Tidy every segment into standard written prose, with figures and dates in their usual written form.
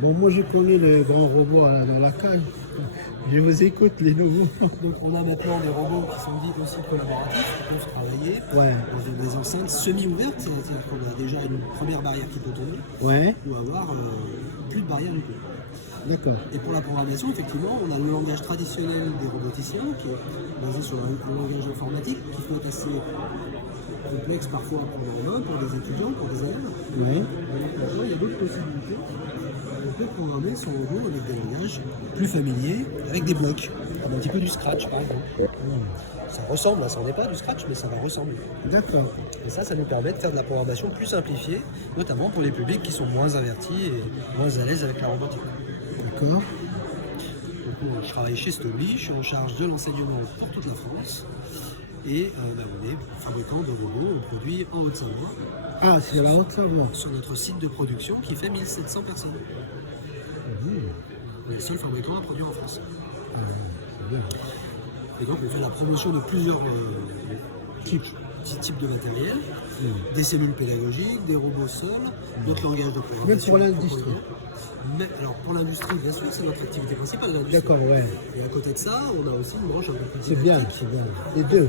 Bon, moi j'ai connu les grands robots dans la cage. Je vous écoute, les nouveaux. Donc on a maintenant des robots qui sont dits aussi collaboratifs, qui peuvent travailler Ouais, dans des enceintes semi-ouvertes, c'est-à-dire qu'on a déjà une première barrière qui peut tomber, ouais, ou avoir plus de barrière du tout. d'accord. Et pour la programmation, effectivement, on a le langage traditionnel des roboticiens, qui est basé sur un langage informatique, qui peut être assez complexe parfois à prendre en main pour des étudiants, pour des élèves. Ouais, Maintenant, il y a d'autres possibilités. On peut programmer son robot avec des langages plus familiers, avec des blocs, comme un petit peu du Scratch par exemple. Ça ressemble, ça n'en est pas du Scratch, mais ça va ressembler. d'accord. Et ça nous permet de faire de la programmation plus simplifiée, notamment pour les publics qui sont moins avertis et moins à l'aise avec la robotique. D'accord. Donc, je travaille chez Stobli, je suis en charge de l'enseignement pour toute la France. Et on est fabricant de robots, on produit en Haute-Savoie, Ah, c'est la Haute-Savoie. sur notre site de production qui fait 1700 personnes. On est le seul fabricant à produire en France. Ah, c'est bien. Et donc on fait la promotion de plusieurs types de matériel, des cellules pédagogiques, des robots seuls, d'autres langages de programmation. Même pour l'industrie. Mais alors pour l'industrie, bien sûr, c'est notre activité principale. L'industrie. D'accord, ouais. Et à côté de ça, on a aussi une branche un peu plus C'est bien, didactique. c'est bien. Les deux,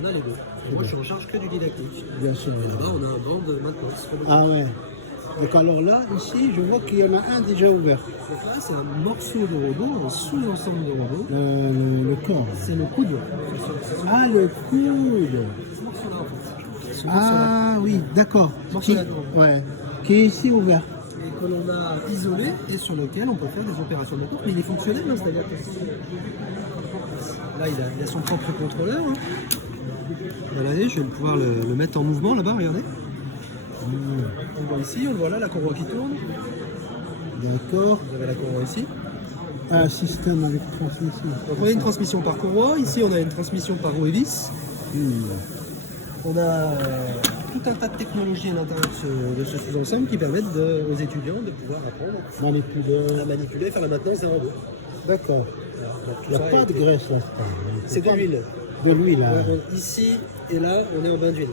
On a les deux. Et moi, je suis en charge que du didactique. bien sûr. Et là-bas, on a un banc de maintenance. Ah ouais. Donc alors là, ici, je vois qu'il y en a un déjà ouvert. Donc là, c'est un morceau de robot, un sous-ensemble de robot. Le corps. C'est le coude. Ah, le coude. Ce morceau-là, en fait. Ce morceau-là. Ah oui, d'accord. Morceau Qui, là. ouais. Qui est ici ouvert. Et que l'on a isolé et sur lequel on peut faire des opérations de coupe. Mais il est fonctionnel, hein, c'est-à-dire que là, il a son propre contrôleur. Hein. Regardez, je vais pouvoir le mettre en mouvement là-bas, regardez. On le voit ici, on le voit là, la courroie qui tourne. D'accord. Vous avez la courroie ici. Un système avec transmission. Donc on a une transmission par courroie, ici on a une transmission par roue et vis. On a tout un tas de technologies à l'intérieur de ce sous-ensemble qui permettent aux étudiants de pouvoir apprendre Manipuleur. à manipuler et faire la maintenance d'un robot. D'accord. Voilà, donc tout Il n'y a ça pas a de été- graisse là. C'est de l'huile. De l'huile. Là. Ici et là, on est en bain d'huile.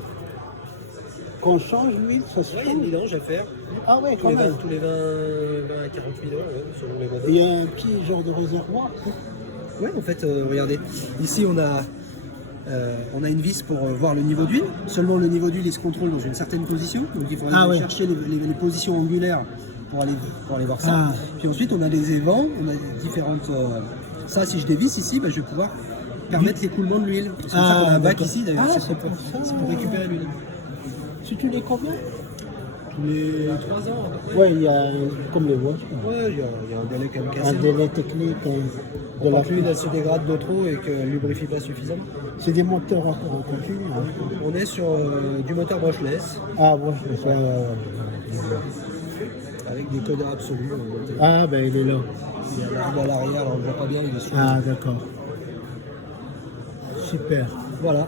Quand on change l'huile, ça se Ouais, il y a change. une mélange à faire. Ah ouais, Tous quand les, même. 20, tous les 20, 20 à 40 000 euros, selon les modèles. Il y a un petit genre de réservoir. Ouais, en fait, regardez. Ici, on a une vis pour voir le niveau d'huile. Seulement, le niveau d'huile, il se contrôle dans une certaine position. Donc, il faut aller ouais. chercher les positions angulaires pour aller voir ça. Ah. Puis ensuite, on a des évents, on a différentes... ça, si je dévisse ici, je vais pouvoir permettre l'écoulement de l'huile. C'est pour ça qu'on a un bac d'accord. ici, d'ailleurs. Ah, c'est pour, ça. c'est pour récupérer l'huile. Si tu les combien Tous les 3 ans, à peu près. Ouais, il y a comme les voitures. Ouais, il y a un délai quand même Un cassé. délai technique de la Quand l'huile elle se dégrade de trop et qu'elle ne lubrifie pas suffisamment. C'est des moteurs à continu. Hein. On est sur du moteur brushless Ah ouais, je sais. avec des codeurs absolus. Ah ben il est là. Il y a l'arbre à l'arrière, alors on ne voit pas bien, il est sur. Ah d'accord. Super. Voilà.